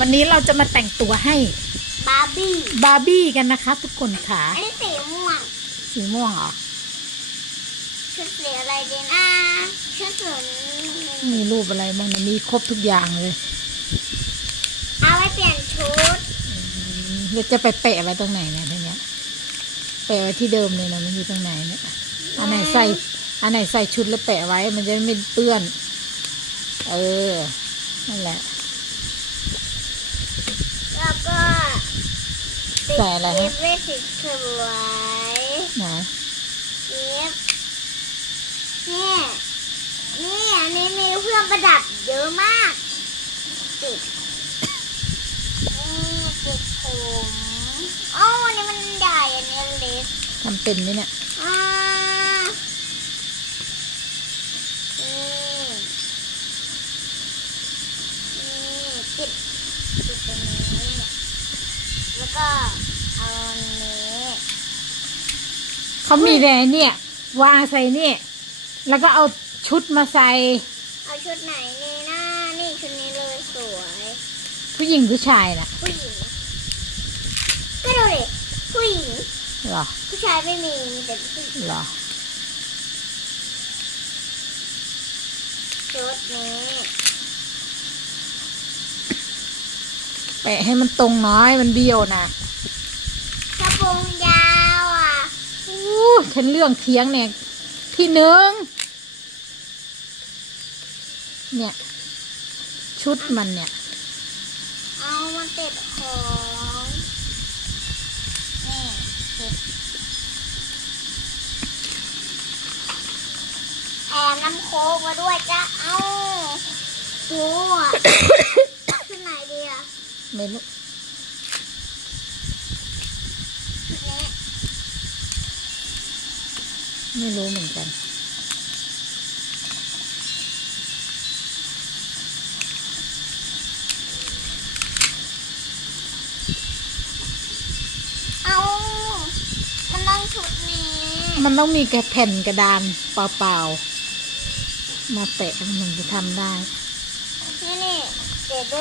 วันนี้เราจะมาแต่งตัวให้บาร์บี้บาร์บี้กันนะคะ ทุกคนค่ะ อันนี้สีม่วงสีม่วงเหรอชุดสีอะไรดีนะชุดสีมีรูปอะไรบ้างนะมีครบทุกอย่างเลย เอาไว้เปลี่ยนชุดเดี๋ยวจะไปแปะไว้ตรงไหนเนี่ยทีเนี้ยแปะไว้ที่เดิมเลยนะมันอยู่ตรงไหนเนี่ยอันไหนใส่อันไหนใส่ชุดแล้วแปะไว้มันจะไม่เปื้อน เออนั่นแหละ แล้วก็ติดใส่อะไรกิฮะฟต์ไว้สีสวยนะกิฟต์นี่นี่อันนี้มีเครื่องประดับเยอะมาก ติดนี่ติดผมอ๋ออันนี้มันใหญ่อันนี้เล็ก ทำเป็นไหมเนี่ย อ่านี่นี่ติดติดตรงนี้ แล้วก็เอาอันนี้เขามีแต่เนี่ย วางใส่นี่ แล้วก็เอาชุดมาใส่ เอาชุดไหนนี่นะนี่ชุดนี้เลยสวย ผู้หญิงผู้ชายน่ะผู้หญิง ก็ดูดิผู้หญิง เหรอผู้ชายไม่มีมีแต่ผู้หญิงเหรอชุดนี้ แปะให้มันตรงน้อยมันเบี้ยวนะกระโปรงยาวอะอู้ฉันเรื่องเทียงเนี่ยที่หนึ่งเนี่ย ชุดมันเนี่ย เอามันติดของนี่ติดแถมน้ำโค้กมาด้วยจ้ะ เอาโอ้อะชุดไหนดีอะ ไม่รู้ชุดนี้ไม่รู้เหมือนกัน เอา มันต้องชุดนี้ มันต้องมีกระแผ่นกระดานเปล่าๆ มาแปะมันถึงจะทำได้ นี่นี่เดี๋ยวด้วย